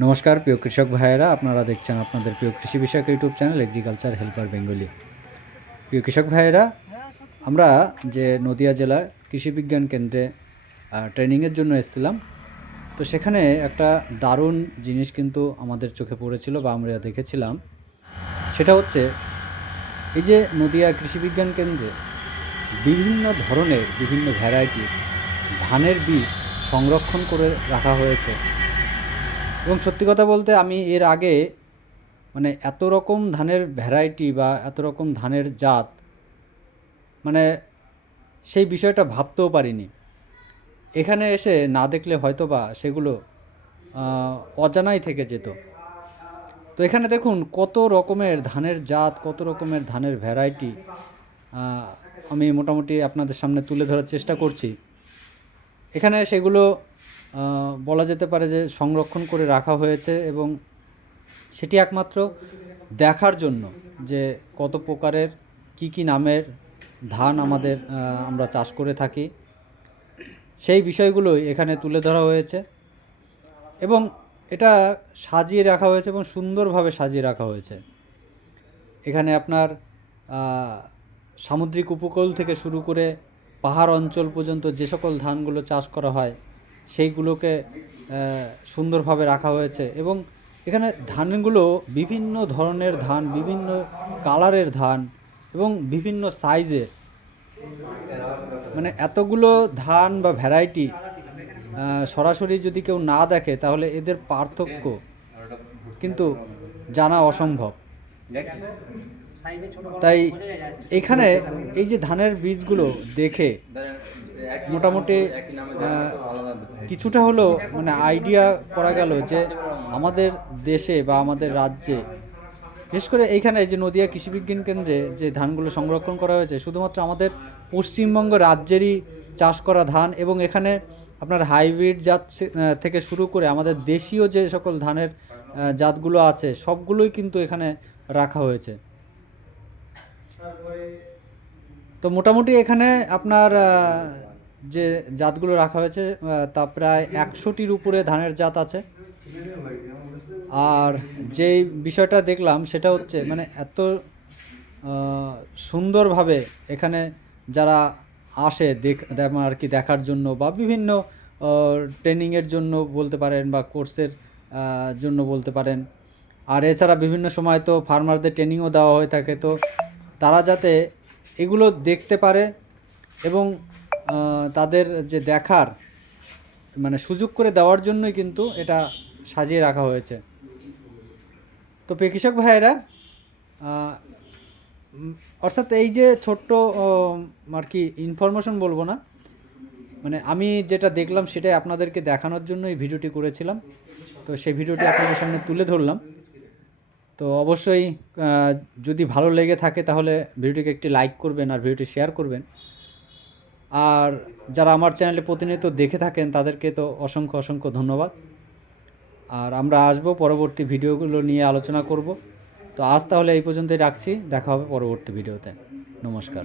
নমস্কার, প্রিয় কৃষক ভাইয়েরা, আপনারা দেখছেন আপনাদের প্রিয় কৃষি বিষয়ক YouTube channel agriculture helper Bengali প্রিয় কৃষক ভাইয়েরা, আমরা যে নদিয়া জেলার কৃষি বিজ্ঞান কেন্দ্রে ট্রেনিংয়ের জন্য এসেছিলাম। তো সেখানে একটা দারুণ জিনিস কিন্তু আমাদের চোখে পড়েছিল বা আমরা দেখেছিলাম। সেটা হচ্ছে, এই যে নদিয়া কৃষি বিজ্ঞান কেন্দ্রে বিভিন্ন ধরনের, বিভিন্ন ভ্যারাইটির ধানের বীজ সংরক্ষণ করে রাখা হয়েছে। এবং সত্যি কথা বলতে আমি এর আগে মানে এত রকম ধানের ভ্যারাইটি বা এত রকম ধানের জাত মানে সেই বিষয়টা ভাবতেও পারিনি। এখানে এসে না দেখলে হয়তো বা সেগুলো অজানাই থেকে যেত। তো এখানে দেখুন কত রকমের ধানের জাত, কত রকমের ধানের ভ্যারাইটি আমি মোটামুটি আপনাদের সামনে তুলে ধরার চেষ্টা করছি। এখানে সেগুলো বলা যেতে পারে যে সংরক্ষণ করে রাখা হয়েছে এবং সেটি একমাত্র দেখার জন্য যে কত প্রকারের কি কি নামের ধান আমাদের আমরা চাষ করে থাকি। সেই বিষয়গুলোই এখানে তুলে ধরা হয়েছে এবং এটা সাজিয়ে রাখা হয়েছে এবং সুন্দরভাবে সাজিয়ে রাখা হয়েছে। এখানে আপনার সামুদ্রিক উপকূল থেকে শুরু করে পাহাড় অঞ্চল পর্যন্ত যে সকল ধানগুলো চাষ করা হয় সেইগুলোকে সুন্দরভাবে রাখা হয়েছে এবং এখানে ধানগুলো বিভিন্ন ধরনের ধান, বিভিন্ন কালারের ধান এবং বিভিন্ন সাইজের মানে এতগুলো ধান বা ভ্যারাইটি সরাসরি যদি কেউ না দেখে তাহলে এদের পার্থক্য কিন্তু জানা অসম্ভব। তাই এখানে এই যে ধানের বীজগুলো দেখে মোটামুটি কিছুটা হলো মানে আইডিয়া করা গেল যে আমাদের দেশে বা আমাদের রাজ্যে, বিশেষ করে এইখানে যে নদিয়া কৃষি বিজ্ঞান কেন্দ্রে যে ধানগুলো সংরক্ষণ করা হয়েছে, শুধুমাত্র আমাদের পশ্চিমবঙ্গ রাজ্যেরই চাষ করা ধান এবং এখানে আপনার হাইব্রিড জাত থেকে শুরু করে আমাদের দেশীয় যে সকল ধানের জাতগুলো আছে, সবগুলোই কিন্তু এখানে রাখা হয়েছে। তো মোটামুটি এখানে আপনার যে জাতগুলো রাখা হয়েছে তা প্রায় একশোটির উপরে ধানের জাত আছে। আর যে বিষয়টা দেখলাম, সেটা হচ্ছে মানে এত সুন্দরভাবে এখানে যারা আসে দেখ আর কি দেখার জন্য বা বিভিন্ন ট্রেনিংয়ের জন্য বলতে পারেন বা কোর্সের জন্য বলতে পারেন। আর এছাড়া বিভিন্ন সময় তো ফার্মারদের ট্রেনিংও দেওয়া হয়ে থাকে। তো তারা যাতে এগুলো দেখতে পারে এবং তাদের যে দেখার মানে সুযোগ করে দেওয়ার জন্যই কিন্তু এটা সাজিয়ে রাখা হয়েছে। তো কৃষক ভাইয়েরা অর্থাৎ এই যে ছোট্ট আর কি ইনফরমেশন বলব না মানে আমি যেটা দেখলাম সেটাই আপনাদেরকে দেখানোর জন্য এই ভিডিওটি করেছিলাম। তো সেই ভিডিওটি আপনাদের সামনে তুলে ধরলাম। তো অবশ্যই যদি ভালো লেগে থাকে তাহলে ভিডিওটিকে একটি লাইক করবেন আর ভিডিওটি শেয়ার করবেন। আর যারা আমার চ্যানেলে প্রতিনিয়ত দেখে থাকেন, তাদেরকে তো অসংখ্য অসংখ্য ধন্যবাদ। আর আমরা আসব, পরবর্তী ভিডিওগুলো নিয়ে আলোচনা করব। তো আজ তাহলে এই পর্যন্তই রাখছি। দেখা হবে পরবর্তী ভিডিওতে। নমস্কার।